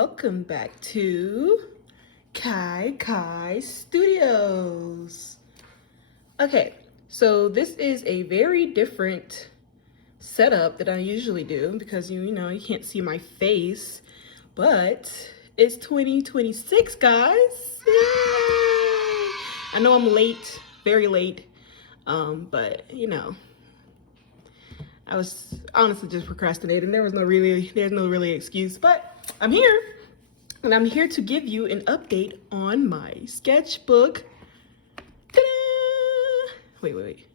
welcome back to Chai-Chy Studios. Okay, so this is a very different setup that I usually do because you know you can't see my face, but it's 2026, guys. Yay! I know I'm late, very late, but you know, I was honestly just procrastinating. There's no really excuse, but I'm here, and I'm here to give you an update on my sketchbook. Ta-da! Wait.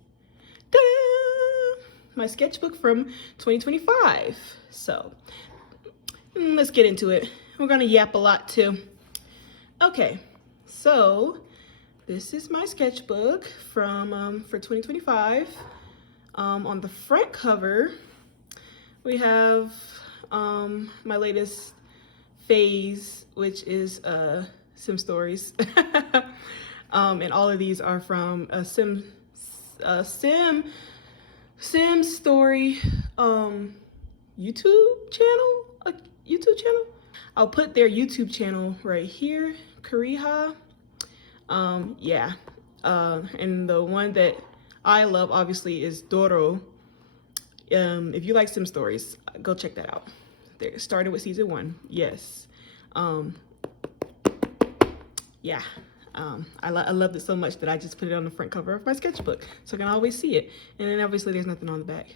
Ta-da! My sketchbook from 2025. So, let's get into it. We're gonna yap a lot too. Okay, so this is my sketchbook from for 2025. On the front cover, we have my latest phase, which is Sim Stories. And all of these are from a Sim Story YouTube channel. I'll put their YouTube channel right here, Kariha. Yeah. And the one that I love obviously is Doro. If you like Sim Stories, go check that out. They started with season 1. Yes. Yeah. I loved it so much that I just put it on the front cover of my sketchbook so I can always see it. And then obviously there's nothing on the back.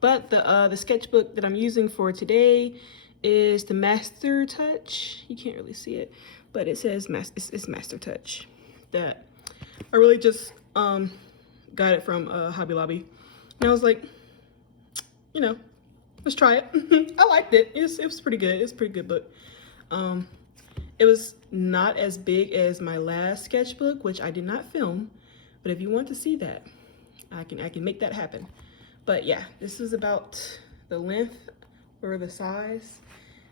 But the sketchbook that I'm using for today is the Master Touch. You can't really see it, but it says it's Master Touch. That I really just got it from Hobby Lobby, and I was like, you know, let's try it. I liked it. It was pretty good. It's a pretty good book. It was not as big as my last sketchbook, which I did not film, but if you want to see that, I can make that happen. But yeah, this is about the length or the size.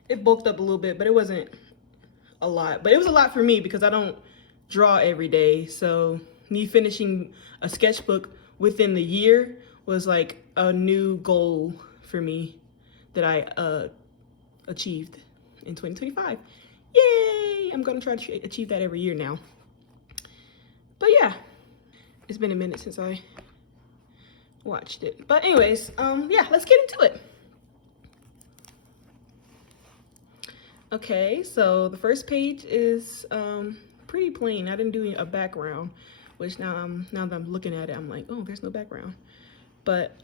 It bulked up a little bit, but it wasn't a lot. But it was a lot for me because I don't draw every day, so me finishing a sketchbook within the year was like a new goal for me that I achieved in 2025. Yay! I'm gonna try to achieve that every year now. But yeah, it's been a minute since I watched it. But anyways, yeah, let's get into it. Okay, so the first page is pretty plain. I didn't do a background, which now that I'm looking at it, I'm like, oh, there's no background. But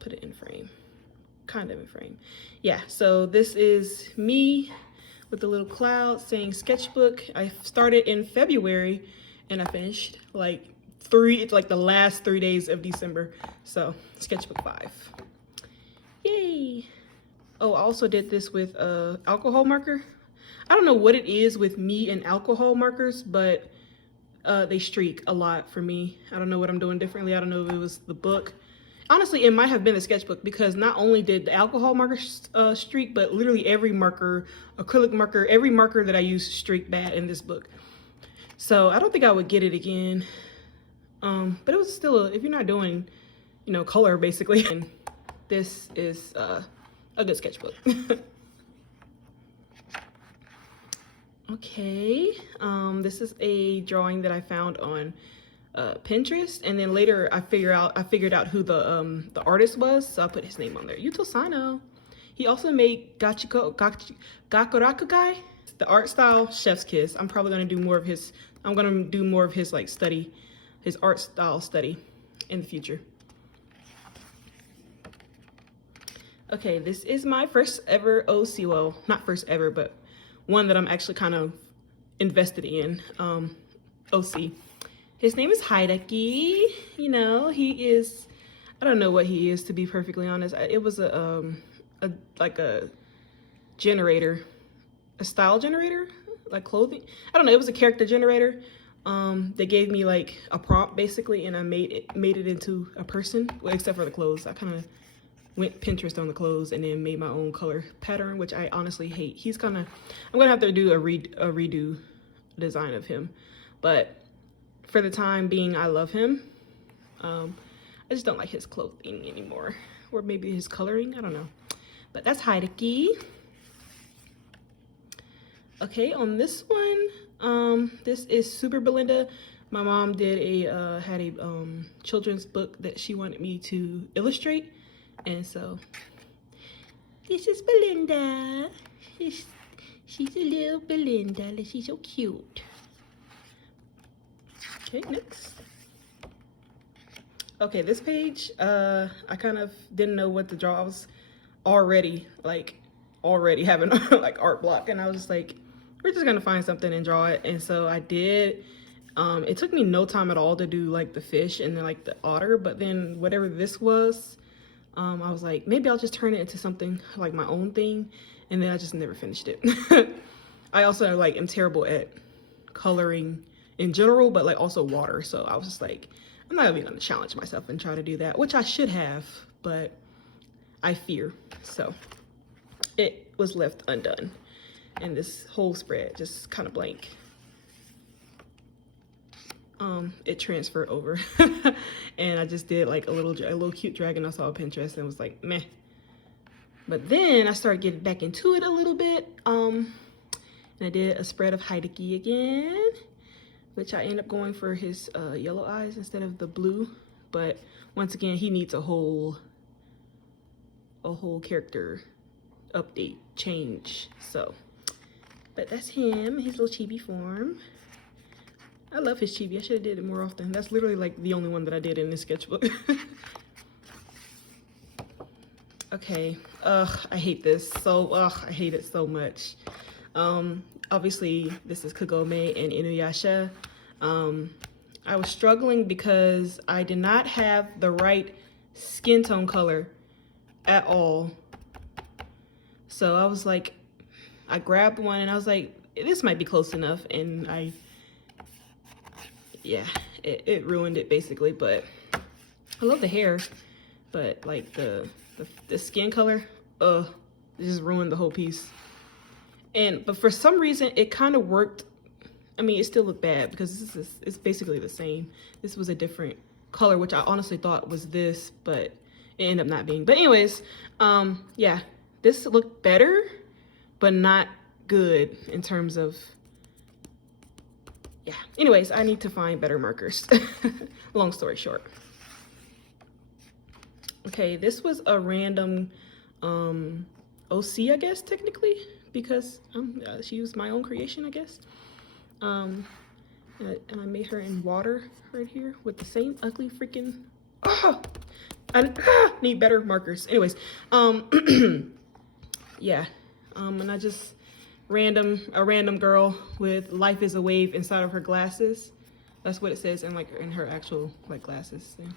put it in frame, kind of in frame. Yeah, so this is me with the little cloud saying sketchbook. I started in February and I finished like it's like the last 3 days of December. So sketchbook 5. Yay. Oh, I also did this with alcohol marker. I don't know what it is with me and alcohol markers, but they streak a lot for me. I don't know what I'm doing differently. I don't know if it was the book. Honestly, it might have been the sketchbook because not only did the alcohol marker streak, but literally every marker, acrylic marker, every marker that I use streaked bad in this book. So I don't think I would get it again. But it was still, if you're not doing, you know, color basically, and this is a good sketchbook. Okay, this is a drawing that I found on Pinterest, and then later I figured out who the artist was, so I put his name on there. Yuto Sano. He also made Gakuraku Guy, the art style Chef's Kiss. I'm probably gonna do more of his. I'm gonna do more of his like study, his art style study in the future. Okay, this is my first ever OC. Well, not first ever, but one that I'm actually kind of invested in. OC. His name is Hideki. You know, he is, I don't know what he is, to be perfectly honest. It was like a generator, a style generator, like clothing. I don't know, it was a character generator. They gave me like a prompt basically, and I made it into a person, well, except for the clothes. I kind of went Pinterest on the clothes and then made my own color pattern, which I honestly hate. I'm gonna have to do a redo design of him, but for the time being, I love him. I just don't like his clothing anymore, or maybe his coloring, I don't know. but that's Heideki. Okay, on this one, this is Super Belinda. My mom did had a children's book that she wanted me to illustrate, and so this is Belinda. She's a little Belinda. She's so cute. Okay, next. Okay, this page, I kind of didn't know what to draw. I was already having like art block, and I was just like, we're just gonna find something and draw it. And so I did. It took me no time at all to do like the fish and then like the otter, but then whatever this was, I was like, maybe I'll just turn it into something like my own thing, and then I just never finished it. I also like am terrible at coloring in general, but like also water, so I was just like, I'm not even gonna challenge myself and try to do that, which I should have, but I fear. So it was left undone, and this whole spread just kind of blank. It transferred over and I just did like a little cute dragon I saw on Pinterest and was like, meh. But then I started getting back into it a little bit, and I did a spread of Heideki again, which I ended up going for his yellow eyes instead of the blue. But once again, he needs a whole character update change. So, but that's him, his little chibi form. I love his chibi. I should have did it more often. That's literally like the only one that I did in this sketchbook. Okay, I hate this. I hate it so much. Obviously this is Kagome and Inuyasha. I was struggling because I did not have the right skin tone color at all. So I was like, I grabbed one and I was like, this might be close enough, and yeah, it ruined it basically. But I love the hair, but like the skin color, it just ruined the whole piece. But for some reason it kind of worked. I mean, it still looked bad because it's basically the same. This was a different color, which I honestly thought was this, but it ended up not being. But anyways, yeah, this looked better, but not good in terms of, yeah. Anyways, I need to find better markers. Long story short. Okay, this was a random OC, I guess, technically, because she was my own creation, I guess. And I made her in water right here with the same ugly freaking, I need better markers. Anyways, yeah, and I just a random girl with life is a wave inside of her glasses. That's what it says in her actual like glasses thing.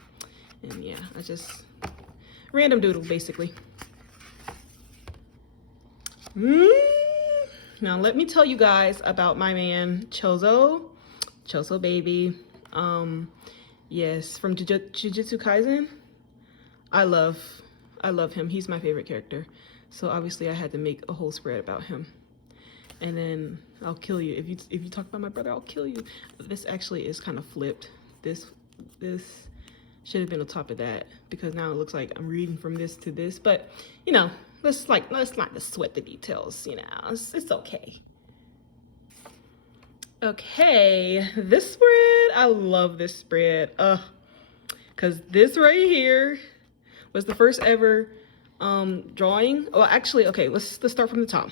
And yeah, I just random doodle basically. Now let me tell you guys about my man Chozo baby. Yes, from Jujutsu Kaisen. I love him. He's my favorite character. So obviously I had to make a whole spread about him. And then I'll kill you. If you talk about my brother, I'll kill you. This actually is kind of flipped. This should have been on top of that, because now it looks like I'm reading from this to this. But you know, let's not just sweat the details, you know. It's okay. Okay, this spread, I love this spread. Cause this right here was the first ever drawing. Oh, actually, okay, let's start from the top.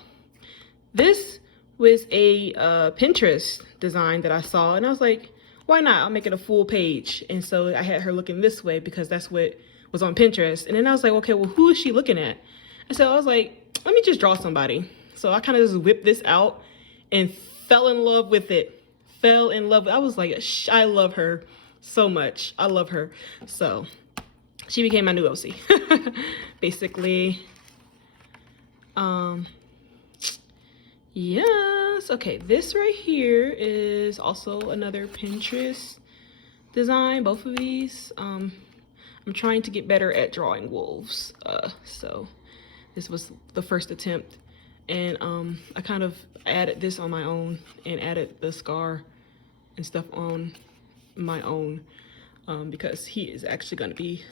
This was a Pinterest design that I saw, and I was like, why not? I'll make it a full page. And so I had her looking this way because that's what was on Pinterest. And then I was like, okay, well, who is she looking at? And so I was like, let me just draw somebody. So I kind of just whipped this out and fell in love with it. I was like, I love her so much. I love her. So she became my new OC, basically. Yes, okay, this right here is also another Pinterest design, both of these. I'm trying to get better at drawing wolves, so this was the first attempt, and I kind of added this on my own and added the scar and stuff on my own, because he is actually going to be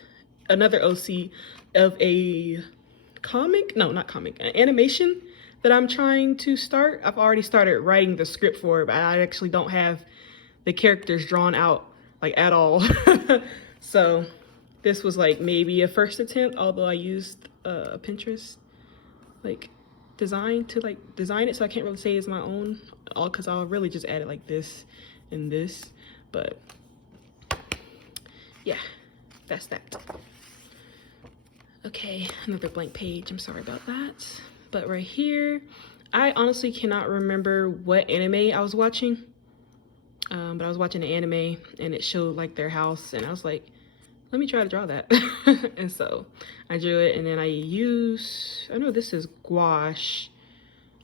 another OC of a comic, no, not comic, an animation that I'm trying to start. I've already started writing the script for it, but I actually don't have the characters drawn out like at all. So this was like maybe a first attempt, although I used a Pinterest like design to like design it, so I can't really say it's my own, all because I'll really just add it like this and this. But yeah, that's that. Okay, another blank page. I'm sorry about that. But right here, I honestly cannot remember what anime I was watching. But I was watching an anime and it showed like their house, and I was like, let me try to draw that. And so I drew it, and then I know this is gouache.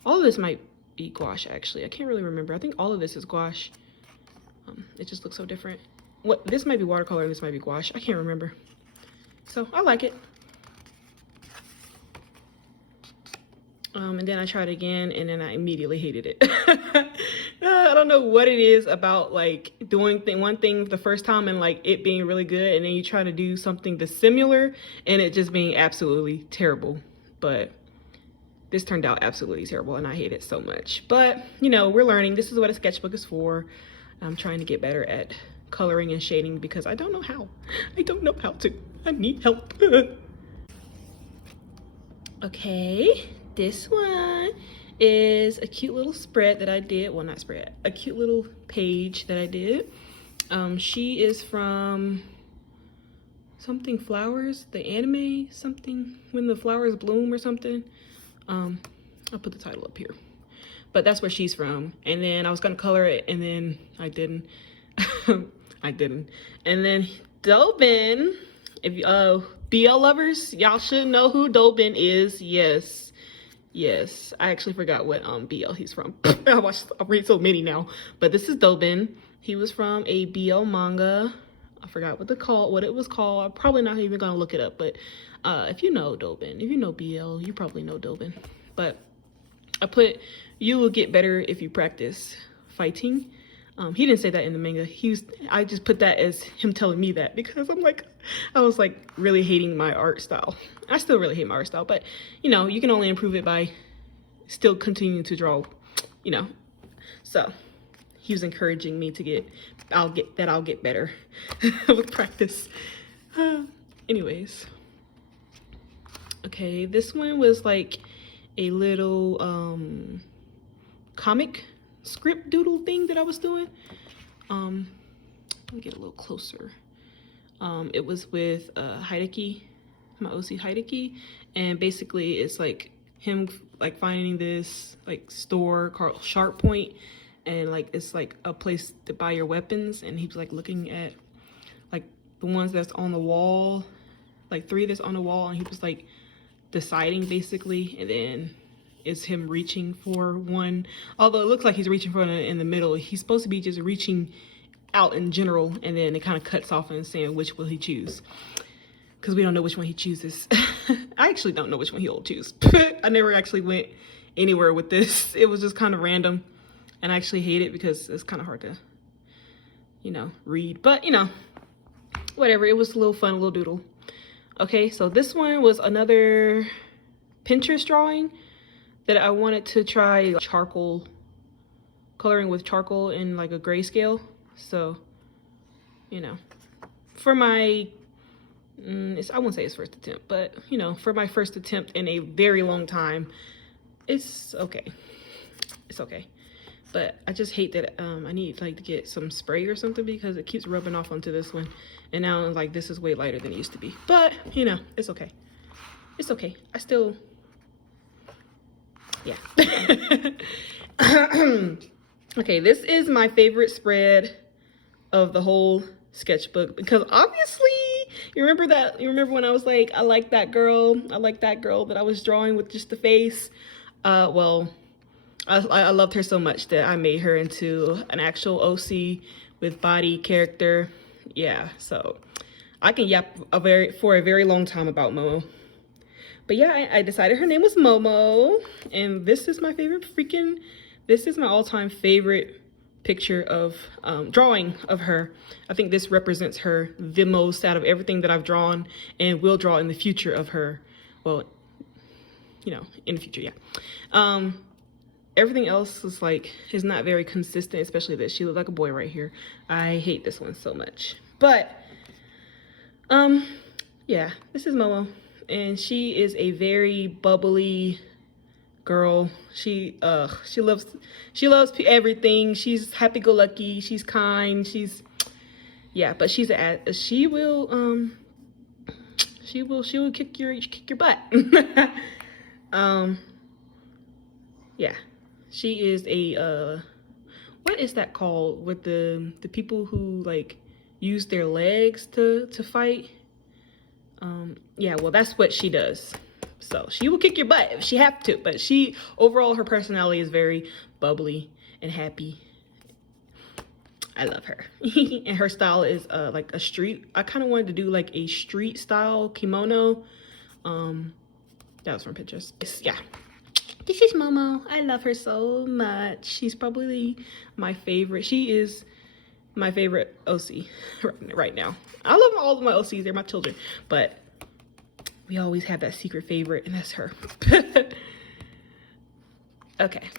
All of this might be gouache actually. I can't really remember. I think all of this is gouache. It just looks so different. This might be watercolor and this might be gouache. I can't remember. So I like it. And then I tried again, and then I immediately hated it. I don't know what it is about like doing one thing the first time and like it being really good, and then you try to do something dissimilar and it just being absolutely terrible. But this turned out absolutely terrible and I hate it so much. But you know, we're learning. This is what a sketchbook is for. I'm trying to get better at coloring and shading because I don't know how. I don't know how to. I need help. Okay. This one is a cute little spread that I did. Well, not spread, a cute little page that I did. She is from something flowers, the anime, something when the flowers bloom or something. I'll put the title up here. But that's where she's from. And then I was gonna color it, and then I didn't. I didn't. And then Dobin, if BL lovers, y'all should know who Dobin is. Yes, I actually forgot what BL he's from. I read so many now, but this is Dobin. He was from a BL manga. I forgot what it was called. I'm probably not even gonna look it up, but if you know Dobin, if you know BL, you probably know Dobin. But I put, you will get better if you practice fighting. He didn't say that in the manga. I just put that as him telling me that, because I was like really hating my art style. I still really hate my art style, but you know, you can only improve it by still continuing to draw, you know. So he was encouraging me to I'll get better with practice. Anyways. Okay, this one was like a little comic script doodle thing that I was doing. Let me get a little closer. It was with Hideki, my OC Hideki, and basically it's like him like finding this like store called Sharp Point, and like it's like a place to buy your weapons, and he's like looking at like the ones that's on the wall, like 3 that's on the wall, and he was like deciding basically, and then is him reaching for one. Although it looks like he's reaching for one in the middle, he's supposed to be just reaching out in general, and then it kind of cuts off and saying which will he choose, because we don't know which one he chooses. I actually don't know which one he'll choose. I never actually went anywhere with this. It was just kind of random, and I actually hate it because it's kind of hard to, you know, read. But you know, whatever. It was a little fun, a little doodle. Okay, so this one was another Pinterest drawing that I wanted to try charcoal, coloring with charcoal in like a grayscale. So, you know, for my, I won't say it's first attempt, but you know, for my first attempt in a very long time, it's okay. It's okay. But I just hate that I need like to get some spray or something, because it keeps rubbing off onto this one. And now like this is way lighter than it used to be. But, you know, it's okay. It's okay. I still, yeah. Okay, this is my favorite spread of the whole sketchbook, because obviously you remember when I was like, I like that girl that I was drawing with just the face. Well, I loved her so much that I made her into an actual OC with body, character. Yeah, so I can yap for a very long time about Momo. But yeah, I decided her name was Momo, and this is my favorite this is my all-time favorite picture of drawing of her. I think this represents her the most out of everything that I've drawn and will draw in the future of her. Well, you know, in the future, yeah. Everything else is not very consistent, especially this. She looked like a boy right here. I hate this one so much. But yeah, this is Momo, and she is a very bubbly girl. She loves everything. She's happy-go-lucky. She's kind. Yeah, but she will kick your butt. Yeah, she is a what is that called with the people who like use their legs to fight? Yeah, well, that's what she does. So she will kick your butt if she have to, but overall her personality is very bubbly and happy. I love her. And her style is like a street. I kind of wanted to do like a street style kimono. That was from Pinterest. Yeah. This is Momo. I love her so much. She's probably my favorite. She is my favorite OC right now. I love all of my OCs. They're my children. But we always have that secret favorite, and that's her. Okay.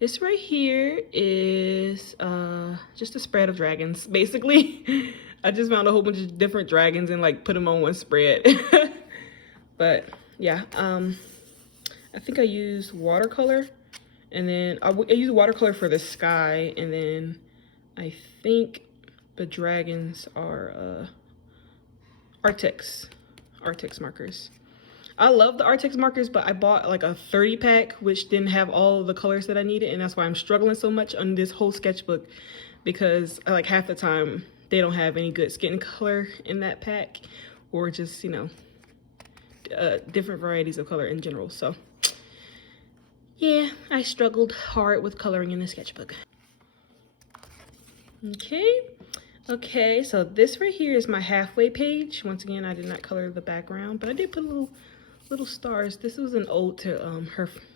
This right here is just a spread of dragons, basically. I just found a whole bunch of different dragons and like put them on one spread. But yeah, I think I used watercolor, and then I used watercolor for the sky, and then I think the dragons are Artex markers. I love the Artex markers, but I bought like a 30 pack, which didn't have all the colors that I needed, and that's why I'm struggling so much on this whole sketchbook, because like half the time they don't have any good skin color in that pack, or just, you know, different varieties of color in general. So yeah, I struggled hard with coloring in the sketchbook. Okay, so this right here is my halfway page. Once again, I did not color the background, but I did put little stars. This was an ode to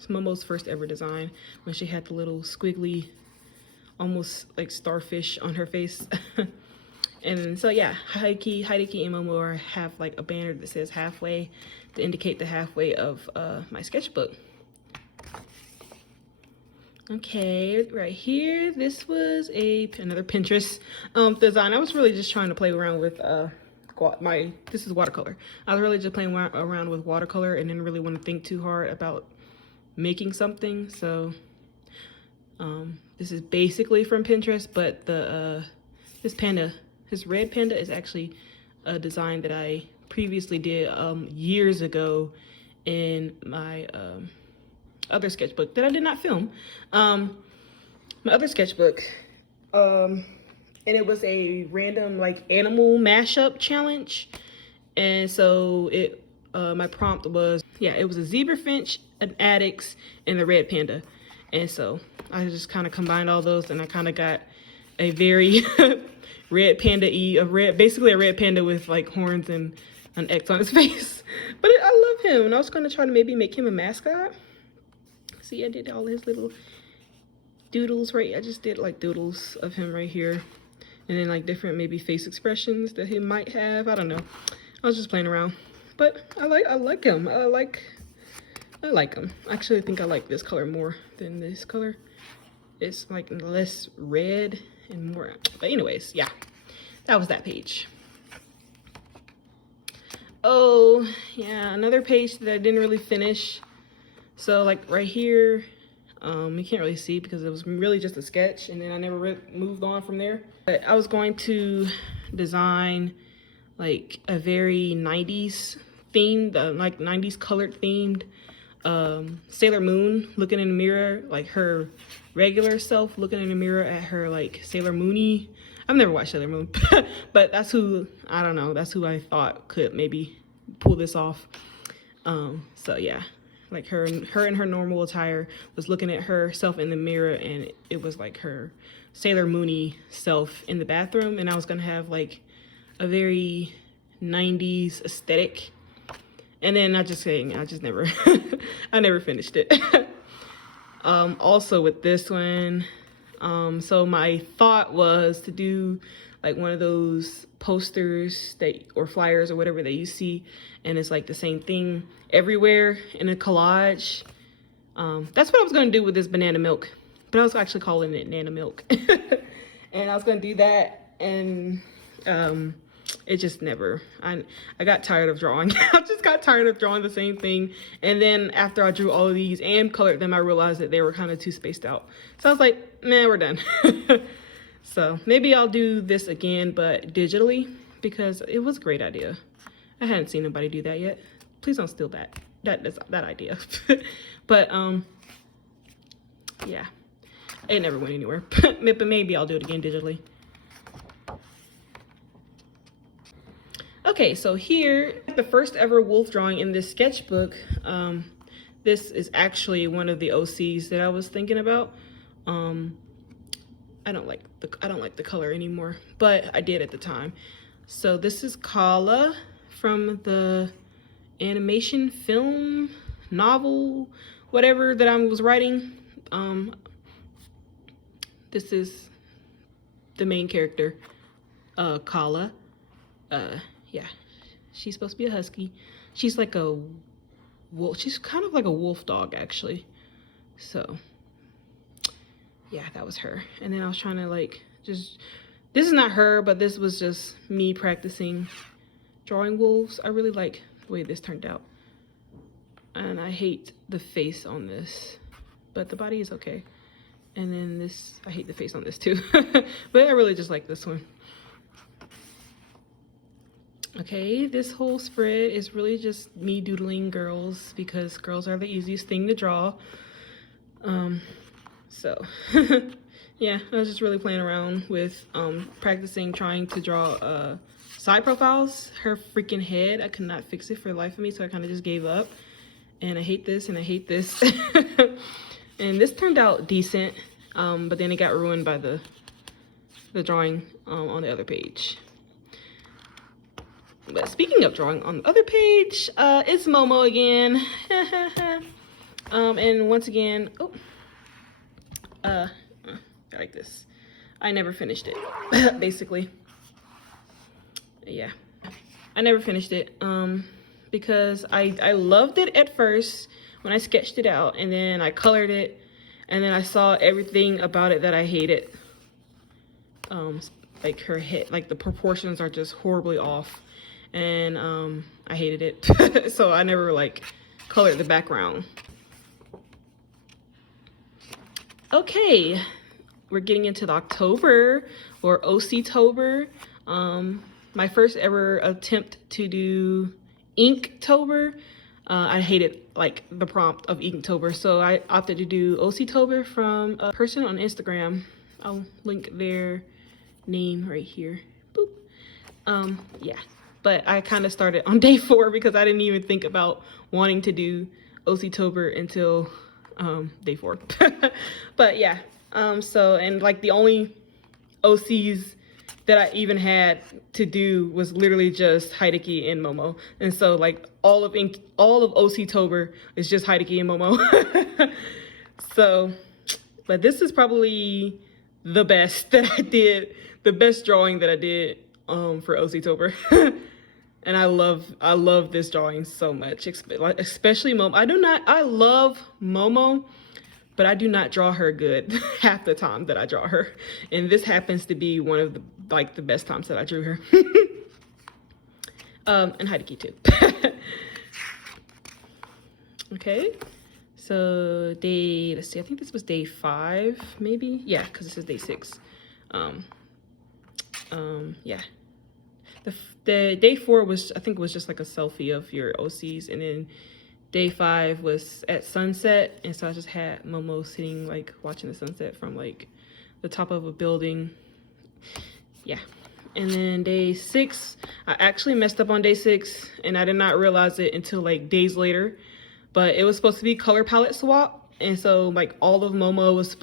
Momo's first ever design, when she had the little squiggly, almost like starfish on her face. And so yeah, Hideki and Momo have like a banner that says halfway to indicate the halfway of my sketchbook. Okay, right here, this was another Pinterest design. I was really just trying to play around with this is watercolor. I was really just playing around with watercolor and didn't really want to think too hard about making something. So this is basically from Pinterest, but this red panda is actually a design that I previously did years ago in my other sketchbook that I did not film. My other sketchbook, and it was a random like animal mashup challenge. And so my prompt was, yeah, it was a zebra finch, an addax, and a red panda. And so I just kind of combined all those, and I kind of got a very red panda-y, basically a red panda with like horns and an X on his face. But I love him, and I was gonna try to maybe make him a mascot. See, I did all his little doodles, right? I just did like doodles of him right here, and then like different maybe face expressions that he might have. I don't know. I was just playing around, but I like him. I like him. Actually, I think I like this color more than this color. It's like less red and more. But anyways, yeah, that was that page. Oh yeah, another page that I didn't really finish. So like right here, you can't really see because it was really just a sketch, and then I never moved on from there. But I was going to design like a very 90s themed, like 90s colored themed Sailor Moon looking in the mirror, like her regular self looking in the mirror at her like Sailor Moony. I've never watched Sailor Moon, but that's who, I don't know, that's who I thought could maybe pull this off. So yeah. Like her in her normal attire was looking at herself in the mirror, and it was like her Sailor Moony self in the bathroom, and I was gonna have like a very 90s aesthetic. And then I just never I never finished it. Also with this one, So my thought was to do like one of those posters that, or flyers or whatever that you see, and it's like the same thing everywhere in a collage. That's what I was gonna do with this banana milk, but I was actually calling it Nana Milk. And I was gonna do that, and it just never, I got tired of drawing. I just got tired of drawing the same thing. And then after I drew all of these and colored them, I realized that they were kind of too spaced out. So I was like, man, we're done. So maybe I'll do this again, but digitally, because it was a great idea. I hadn't seen nobody do that yet. Please don't steal that idea. But yeah, it never went anywhere. But maybe I'll do it again digitally. Okay, so here, the first ever wolf drawing in this sketchbook. This is actually one of the OCs that I was thinking about. I don't like the color anymore, but I did at the time. So this is Kala from the animation film novel, whatever that I was writing. This is the main character, Kala. Yeah, she's supposed to be a husky. She's like a wolf. She's kind of like a wolf dog, actually. So yeah, that was her. And then I was trying to like this is not her, but this was just me practicing drawing wolves. I really like the way this turned out. And I hate the face on this, but the body is okay. And then this, I hate the face on this too. But I really just like this one. Okay, this whole spread is really just me doodling girls, because girls are the easiest thing to draw. So yeah, I was just really playing around with practicing trying to draw side profiles. Her freaking head, I could not fix it for the life of me, so I kind of just gave up. And I hate this and I hate this. And this turned out decent, but then it got ruined by the drawing on the other page. But speaking of drawing on the other page, it's Momo again. And once again, I like this. I never finished it, basically. Yeah, I never finished it because I loved it at first when I sketched it out, and then I colored it, and then I saw everything about it that I hated. Like her head, like the proportions are just horribly off. And I hated it. So I never like colored the background. Okay, we're getting into the October, or OC-tober. My first ever attempt to do Inktober. I hated like the prompt of Inktober, so I opted to do OC-tober from a person on Instagram. I'll link their name right here. Boop. Yeah. But I kind of started on day 4 because I didn't even think about wanting to do OC-tober until day 4. But yeah, so, and like the only OCs that I even had to do was literally just Hideki and Momo. And so like all of OC-tober is just Hideki and Momo. So, but this is probably the best that I did, the best drawing that I did for OC-tober. And I love this drawing so much, especially Momo. I love Momo, but I do not draw her good half the time that I draw her. And this happens to be one of the best times that I drew her. And Hideki too. Okay, so let's see, I think this was day 5, maybe? Yeah, because this is day 6. Yeah. The day 4 was, I think, was just like a selfie of your OCs, and then day 5 was at sunset, and so I just had Momo sitting like watching the sunset from like the top of a building. Yeah. And then day 6, I actually messed up on day 6, and I did not realize it until like days later, but it was supposed to be color palette swap. And so like all of Momo's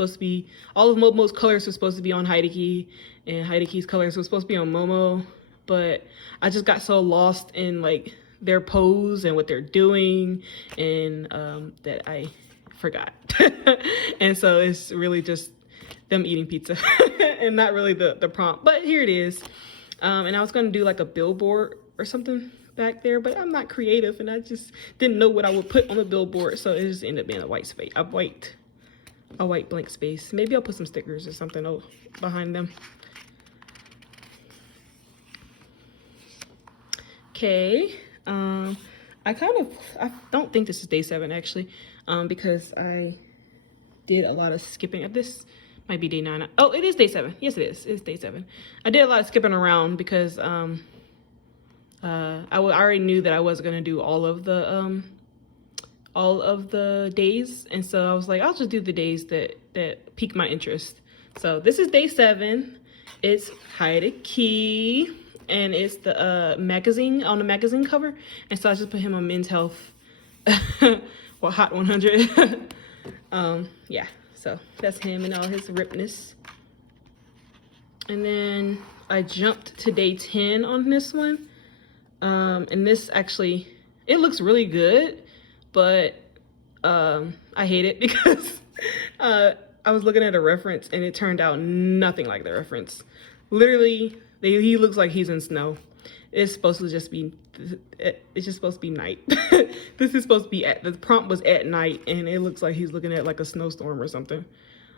colors were supposed to be on Hideki, and Hideki's colors were supposed to be on Momo. But I just got so lost in like their pose and what they're doing, and that I forgot. And so it's really just them eating pizza and not really the prompt, but here it is. And I was gonna do like a billboard or something back there, but I'm not creative and I just didn't know what I would put on the billboard, so it just ended up being a white space, a white blank space. Maybe I'll put some stickers or something behind them. Okay, I don't think this is day 7 actually, because I did a lot of skipping. This might be day 9. Oh, it is day 7. Yes, it is. It's day 7. I did a lot of skipping around because I already knew that I wasn't gonna do all of the days, and so I was like, I'll just do the days that pique my interest. So this is day 7. It's Chai-Chy, and it's the magazine on the magazine cover, and so I just put him on Men's Health, well, Hot 100. Yeah, so that's him and all his ripness. And then I jumped to day 10 on this one. And this actually, it looks really good, but I hate it because I was looking at a reference and it turned out nothing like the reference. Literally, he looks like he's in snow. It's supposed to just be, it's just supposed to be night. This is supposed to be the prompt was at night, and it looks like he's looking at like a snowstorm or something.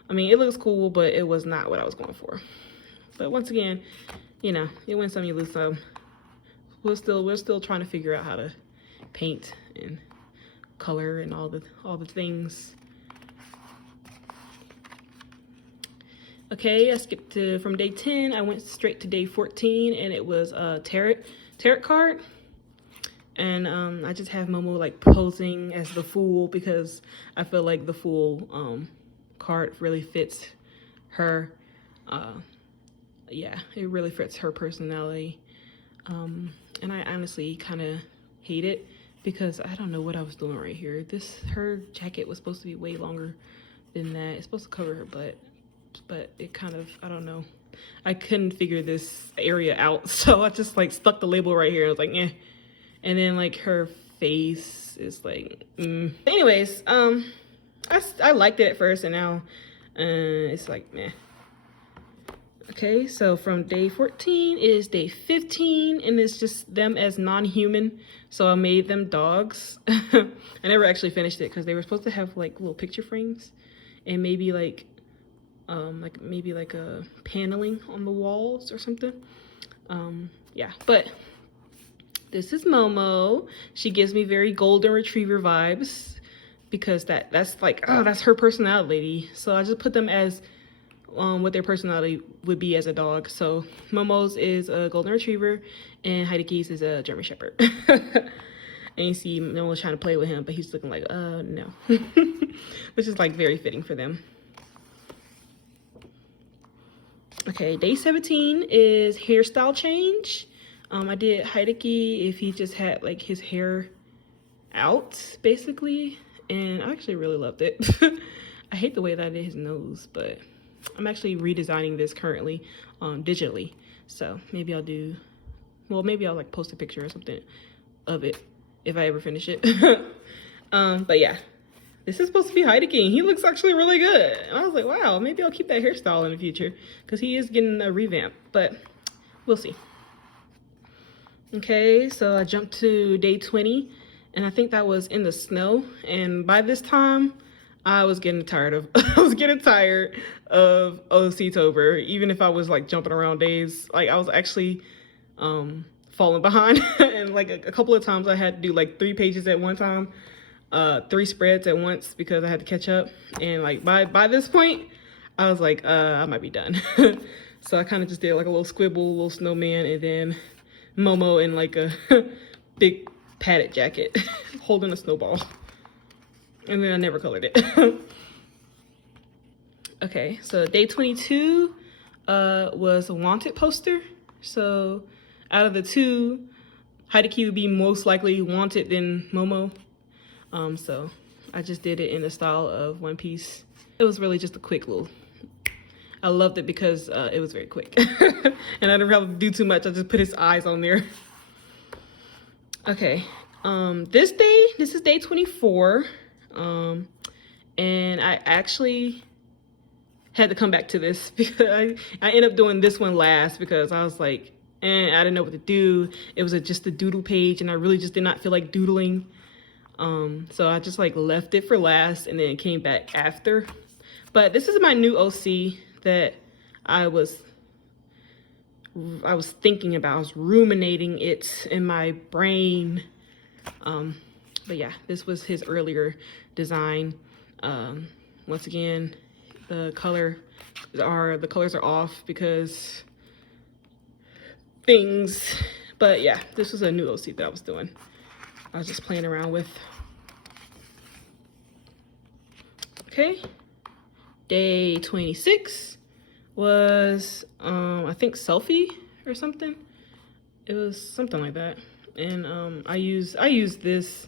I mean, it looks cool, but it was not what I was going for. But once again, you know, you win some, you lose some. We're still trying to figure out how to paint and color and all the things. Okay, I skipped from day 10. I went straight to day 14, and it was a tarot card. And I just have Momo like posing as the Fool because I feel like the Fool card really fits her. Yeah, it really fits her personality. And I honestly kind of hate it because I don't know what I was doing right here. Her jacket was supposed to be way longer than that. It's supposed to cover her butt, but it kind of, I don't know. I couldn't figure this area out, so I just like stuck the label right here. I was like, eh. And then like her face is like, Anyways, I liked it at first, and now it's like, meh. Okay, so from day 14 is day 15, and it's just them as non-human. So I made them dogs. I never actually finished it because they were supposed to have like little picture frames and maybe like a paneling on the walls or something. Yeah, but this is Momo. She gives me very golden retriever vibes because that's like, oh, that's her personality. So I just put them as what their personality would be as a dog. So Momo's is a golden retriever and Chai-Chy's is a German shepherd. And you see Momo's trying to play with him, but he's looking like, no. Which is like very fitting for them. Okay, day 17 is hairstyle change. I did Chai-Chy if he just had like his hair out basically, and I actually really loved it. I hate the way that I did his nose, but I'm actually redesigning this currently digitally, so maybe I'll like post a picture or something of it if I ever finish it. But yeah, this is supposed to be Chai-Chy. He looks actually really good, and I was like, wow, maybe I'll keep that hairstyle in the future because he is getting a revamp, but we'll see. Okay, so I jumped to day 20, and I think that was in the snow, and by this time I was getting tired of OC-tober. Even if I was like jumping around days, like I was actually falling behind. And like a couple of times I had to do like 3 pages at one time, 3 spreads at once because I had to catch up. And like by this point I was like, I might be done. So I kind of just did like a little squibble, little snowman, and then Momo in like a big padded jacket holding a snowball. And then I never colored it. Okay, so day 22 was a wanted poster. So out of the 2, Chai-Chy would be most likely wanted than Momo. So I just did it in the style of One Piece. It was really just a quick little, I loved it because it was very quick. And I didn't have to do too much. I just put his eyes on there. Okay, this is day 24. And I actually had to come back to this because I ended up doing this one last because I was like, I didn't know what to do. It was just a doodle page and I really just did not feel like doodling. So I just like left it for last and then came back after. But this is my new OC that I was thinking about. I was ruminating it in my brain. But yeah, this was his earlier design. Once again, the colors are off because things. But yeah, this was a new OC that I was doing. I was just playing around with. Okay, day 26 was I think selfie or something. It was something like that. And I use this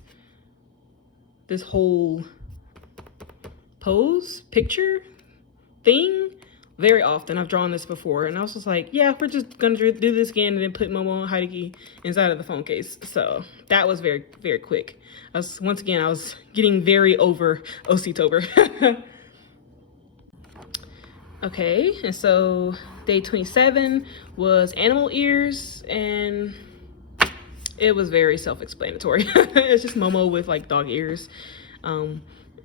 whole pose picture thing very often. I've drawn this before and I was just like, yeah, we're just gonna do this again and then put Momo and Heidi inside of the phone case. So that was very, very quick. Once again, I was getting very over OC-tober. Okay, and so day 27 was animal ears, and it was very self-explanatory. It's just Momo with like dog ears.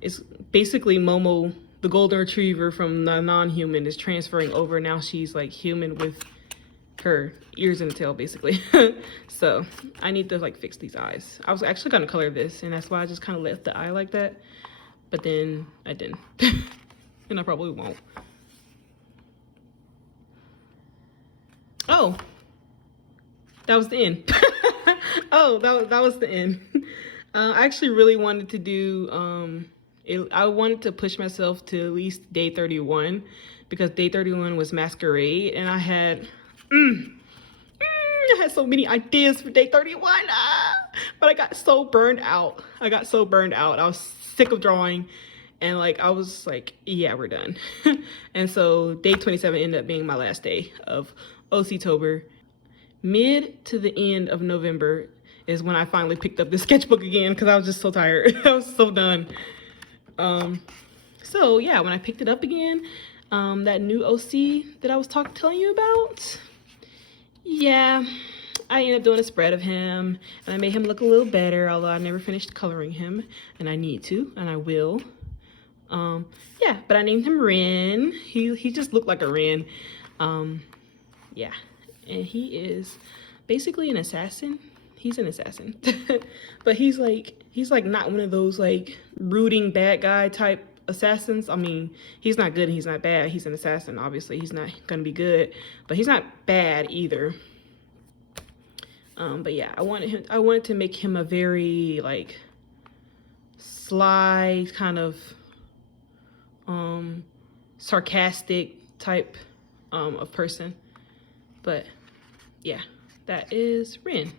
It's basically Momo, the golden retriever from the non-human, is transferring over. Now she's like human with her ears and a tail, basically. So I need to like fix these eyes. I was actually gonna color this, and that's why I just kind of left the eye like that. But then I didn't, and I probably won't. Oh, that was the end. Oh, that was the end. I actually really wanted to do, I wanted to push myself to at least day 31 because day 31 was masquerade and I had so many ideas for day 31, but I got so burned out. I was sick of drawing and like, I was like, yeah, we're done. And so day 27 ended up being my last day of OC-tober. Mid to the end of November is when I finally picked up the sketchbook again because I was just so tired. I was so done. So yeah, when I picked it up again, that new OC that I was telling you about, yeah, I ended up doing a spread of him and I made him look a little better, although I never finished coloring him, and I need to, and I will. Yeah, but I named him Ren. He just looked like a Ren. Yeah, and he is basically an assassin. He's an assassin. But he's like not one of those like rooting bad guy type assassins. I mean, he's not good and he's not bad. He's an assassin, obviously. He's not gonna be good, but he's not bad either. But yeah, I wanted to make him a very like sly kind of sarcastic type of person. But yeah, that is Ren.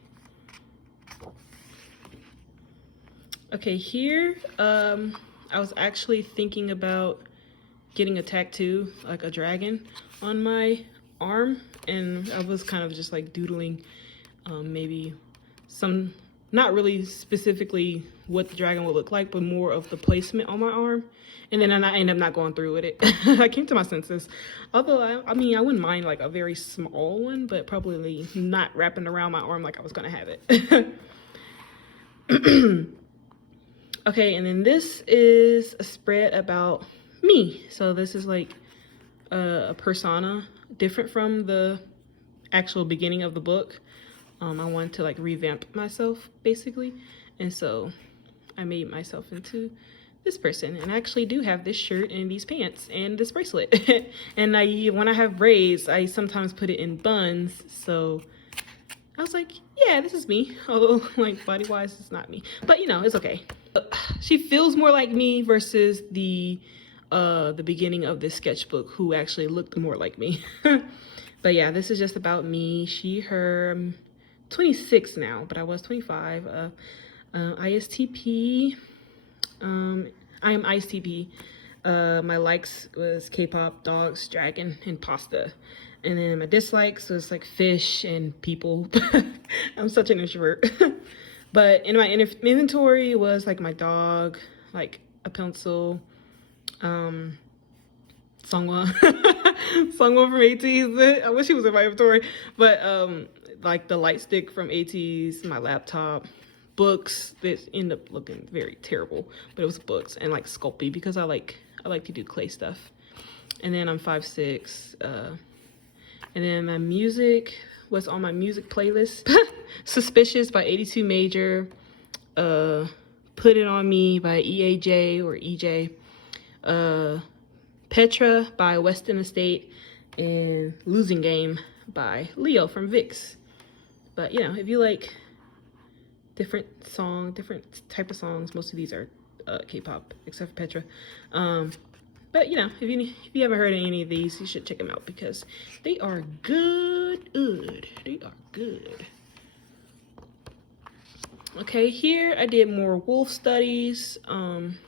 Okay, here I was actually thinking about getting a tattoo, like a dragon, on my arm, and I was kind of just like doodling maybe some, not really specifically what the dragon would look like, but more of the placement on my arm. And then I ended up not going through with it. I came to my senses. Although, I mean, I wouldn't mind like a very small one, but probably not wrapping around my arm like I was gonna have it. Okay, and then this is a spread about me. So this is like a persona, different from the actual beginning of the book. I wanted to like revamp myself, basically. And so I made myself into this person, and I actually do have this shirt and these pants and this bracelet. And when I have braids, I sometimes put it in buns. So I was like, yeah, this is me. Although like body wise, it's not me, but you know, it's okay. She feels more like me versus the beginning of this sketchbook, who actually looked more like me. But yeah, this is just about me. She, her, I'm 26 now, but I was 25. ISTP. I am ISTP. My likes was K-pop, dogs, dragon, and pasta. And then my dislikes was like fish and people. I'm such an introvert. But in my inventory was like my dog, like a pencil, Sungwon. Sungwon from ATEEZ. I wish he was in my inventory. But like the light stick from ATEEZ, my laptop, books that end up looking very terrible, but it was books, and like Sculpey because I like to do clay stuff. And then I'm 5'6", and then my music, what's on my music playlist? Suspicious by 82 Major, Put It On Me by EAJ or EJ, Petra by Weston Estate, and Losing Game by Leo from Vix. But you know, if you like different type of songs, most of these are K-pop except for Petra. But you know, if you haven't heard of any of these, you should check them out because they are good. They are good. Okay, here I did more wolf studies. And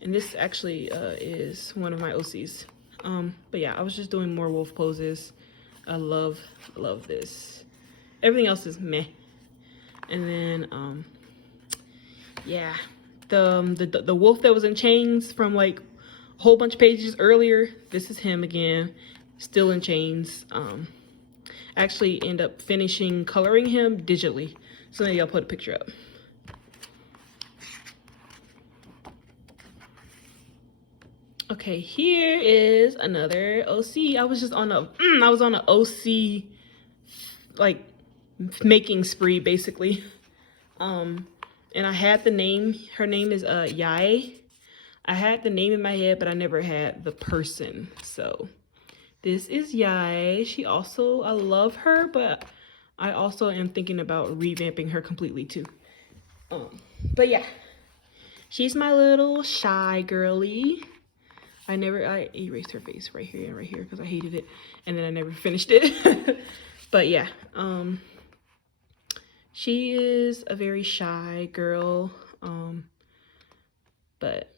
this actually is one of my OCs. But yeah, I was just doing more wolf poses. I love this. Everything else is meh. And then yeah, the wolf that was in chains from like a whole bunch of pages earlier, this is him again, still in chains. Actually end up finishing coloring him digitally, so maybe I'll put a picture up. Okay, here is another OC. I was on a OC like making spree basically. And I had the name, her name is Yae. I had the name in my head, but I never had the person. So this is Yae. She also, I love her, but I also am thinking about revamping her completely too. But yeah, she's my little shy girly. I erased her face right here and right here because I hated it, and then I never finished it. But yeah, she is a very shy girl, but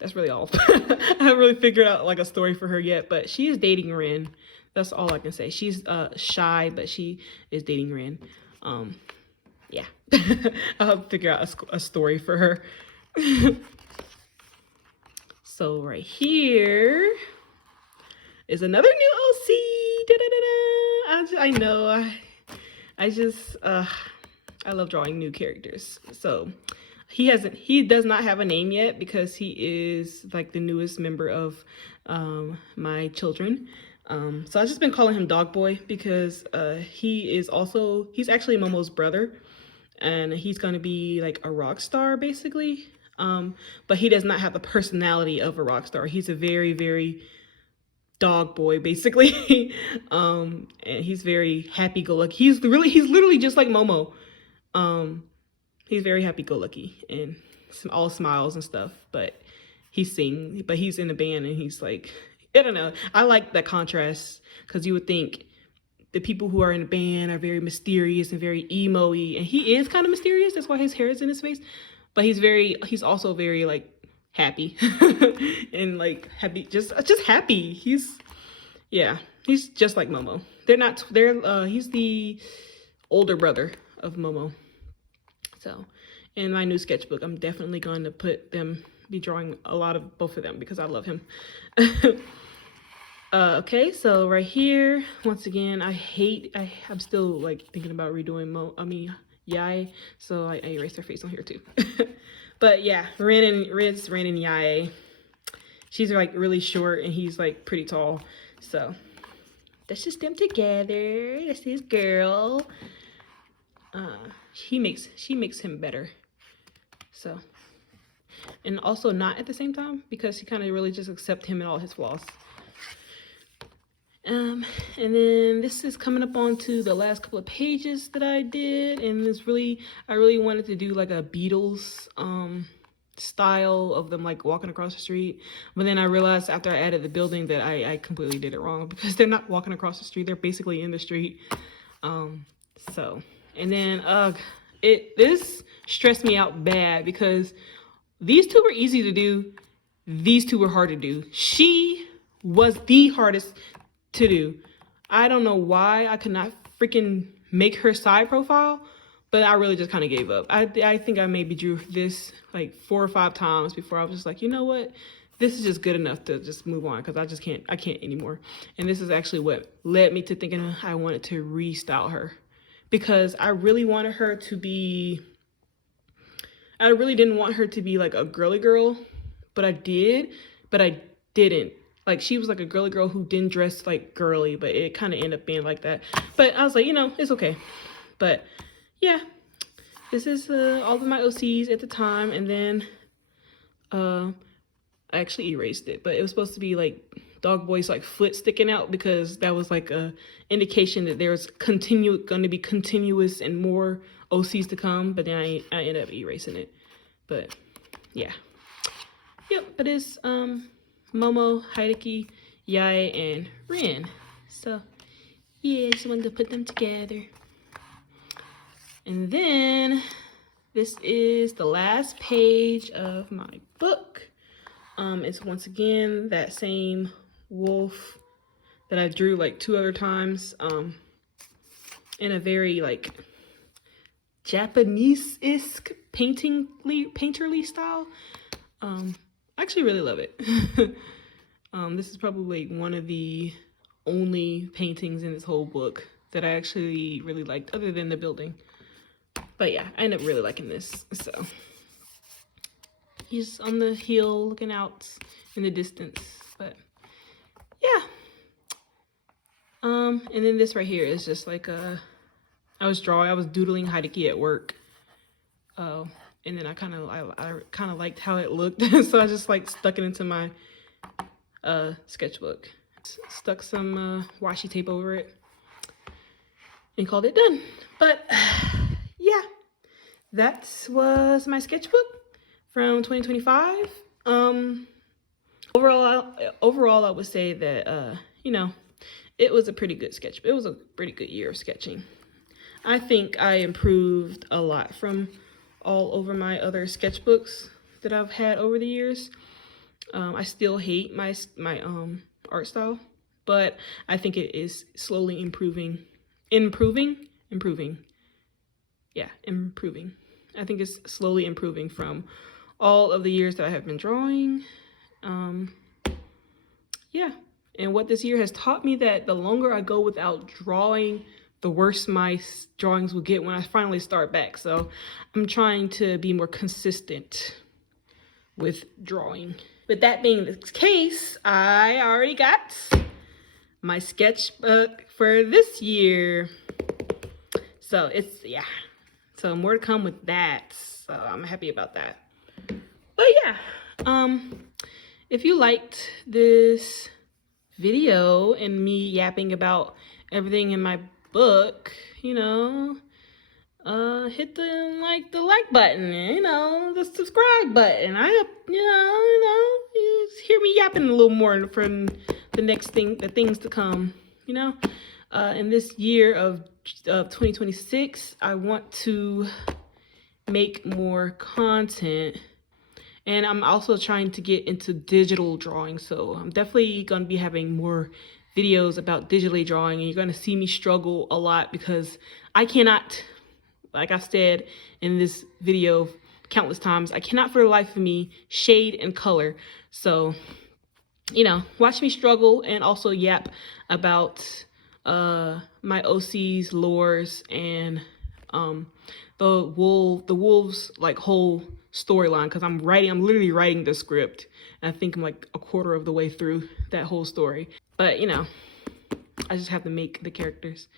that's really all. I haven't really figured out like a story for her yet, but she is dating Rin. That's all I can say. She's shy, but she is dating Rin. Yeah, I'll have to figure out a story for her. So right here is another new OC. I know. I love drawing new characters. So he does not have a name yet because he is like the newest member of my children. So I've just been calling him Dog Boy because he's actually Momo's brother, and he's gonna be like a rock star basically. But he does not have the personality of a rock star. He's a very, very dog boy basically. And he's very happy-go-lucky. He's literally just like Momo. He's very happy-go-lucky and all smiles and stuff, but he's in a band and he's like, I don't know. I like that contrast because you would think the people who are in a band are very mysterious and very emo-y, and he is kind of mysterious. That's why his hair is in his face. But he's also very like happy and like happy, just happy. He's just like Momo. He's the older brother of Momo. So in my new sketchbook, I'm definitely going to be drawing a lot of both of them because I love him. Okay, so right here, once again, I'm still like thinking about redoing Yae, so I erased her face on here too. But yeah, Rin and Yae. She's like really short and he's like pretty tall. So that's just them together. That's his girl. She makes him better. So, and also not at the same time because she kind of really just accepts him and all his flaws. And then this is coming up onto the last couple of pages that I did, and I really wanted to do like a Beatles style of them like walking across the street, but then I realized after I added the building that I completely did it wrong because they're not walking across the street, they're basically in the street. So, and then this stressed me out bad because these two were easy to do, these two were hard to do. She was the hardest to do. I don't know why I could not freaking make her side profile, but I really just kind of gave up. I think I maybe drew this like 4 or 5 times before I was just like, you know what? this is just good enough to just move on because I can't anymore. And this is actually what led me to thinking I wanted to restyle her, because I really wanted her to be, I really didn't want her to be like a girly girl, but I did, but I didn't. Like, she was like a girly girl who didn't dress like girly, but it kind of ended up being like that. But I was like, you know, it's okay. But yeah, this is all of my OCs at the time. And then I actually erased it, but it was supposed to be like Dog Boy's like foot sticking out, because that was like a indication that there was going to be continuous and more OCs to come. But then I ended up erasing it. But yeah, yep. But it's Momo, Hideki, Yae, and Rin. So yeah, I just wanted to put them together. And then this is the last page of my book. It's once again that same wolf that I drew like 2 other times, in a very like Japanese-esque painterly style. I actually really love it. This is probably one of the only paintings in this whole book that I actually really liked, other than the building. But yeah, I ended up really liking this. So he's on the hill looking out in the distance. But yeah. And then this right here is just like I was doodling Hideki at work. And then I kind of liked how it looked. So I just like stuck it into my sketchbook. Stuck some washi tape over it and called it done. But yeah, that was my sketchbook from 2025. Overall, I would say that you know, it was a pretty good sketch. It was a pretty good year of sketching. I think I improved a lot from all over my other sketchbooks that I've had over the years. I still hate my art style, but I think it is slowly improving. Yeah, improving. I think it's slowly improving from all of the years that I have been drawing. Yeah, and what this year has taught me, that the longer I go without drawing, the worse my drawings will get when I finally start back. So I'm trying to be more consistent with drawing. With that being the case, I already got my sketchbook for this year. So it's, yeah. So more to come with that. So I'm happy about that. But yeah, if you liked this video and me yapping about everything in my book, you know, hit the like button, you know, the subscribe button. You hear me yapping a little more from the things to come, you know. In this year of 2026, I want to make more content, and I'm also trying to get into digital drawing. So I'm definitely going to be having more videos about digitally drawing, and you're going to see me struggle a lot because I cannot, like I've said in this video countless times, I cannot for the life of me shade and color. So, you know, watch me struggle and also yap about my OCs, lores, and the wolves like whole storyline, because I'm literally writing the script, and I think I'm like a quarter of the way through that whole story. But you know, I just have to make the characters.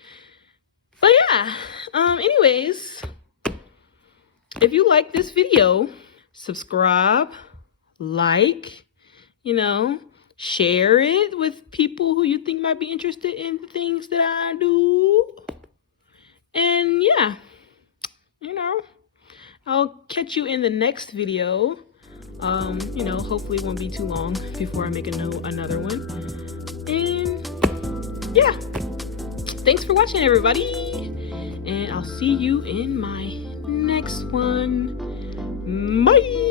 But yeah, anyways, if you like this video, subscribe, like, you know, share it with people who you think might be interested in the things that I do. And yeah, you know, I'll catch you in the next video. You know, hopefully it won't be too long before I make another one. And yeah, thanks for watching, everybody. And I'll see you in my next one. Bye.